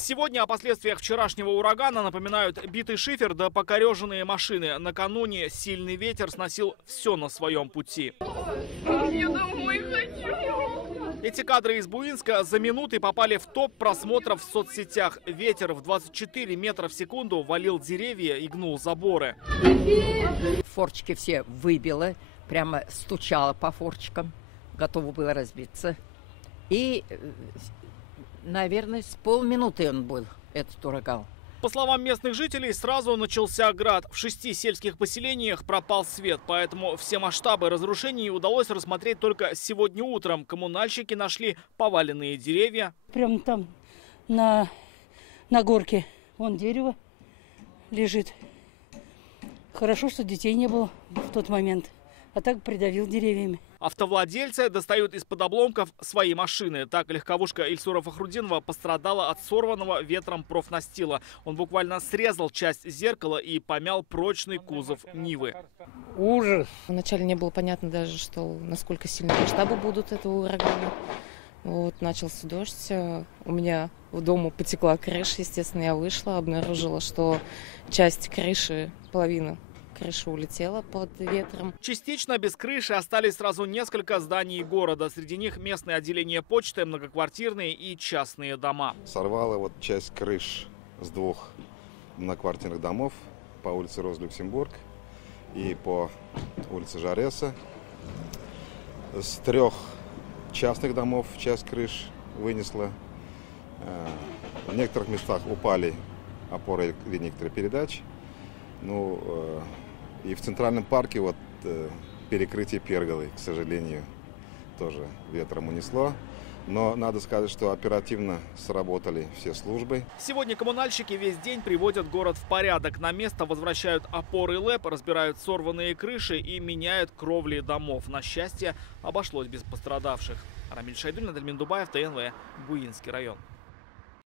Сегодня о последствиях вчерашнего урагана напоминают битый шифер да покореженные машины. Накануне сильный ветер сносил все на своем пути. Я домой хочу. Эти кадры из Буинска за минуты попали в топ просмотров в соцсетях. Ветер в 24 метра в секунду валил деревья и гнул заборы. Форчики все выбило, прямо стучало по форчикам, готово было разбиться. И, наверное, с полминуты он был, этот ураган. По словам местных жителей, сразу начался град. В 6 сельских поселениях пропал свет, поэтому все масштабы разрушений удалось рассмотреть только сегодня утром. Коммунальщики нашли поваленные деревья. Прямо там на горке вон дерево лежит. Хорошо, что детей не было в тот момент, а так придавил деревьями. Автовладельцы достают из-под обломков свои машины. Так легковушка Ильсура Фахрудинова пострадала от сорванного ветром профнастила. Он буквально срезал часть зеркала и помял прочный кузов Нивы. Ужас! Вначале не было понятно даже, что насколько сильные масштабы будут этого урагана. Вот, начался дождь. У меня в дому потекла крыша. Естественно, я вышла, обнаружила, что часть крыши, половина крыша улетела под ветром. Частично без крыши остались сразу несколько зданий города. Среди них местные отделения почты, многоквартирные и частные дома. Сорвало вот часть крыш с 2 многоквартирных домов по улице Роза-Люксембург и по улице Жареса. С 3 частных домов часть крыш вынесла. В некоторых местах упали опоры электропередач. И в Центральном парке вот перекрытие перголы, к сожалению, тоже ветром унесло. Но надо сказать, что оперативно сработали все службы. Сегодня коммунальщики весь день приводят город в порядок. На место возвращают опоры ЛЭП, разбирают сорванные крыши и меняют кровли домов. На счастье, обошлось без пострадавших. Рамиль Шайдуллин, Адельмин Дубаев, ТНВ, Буинский район.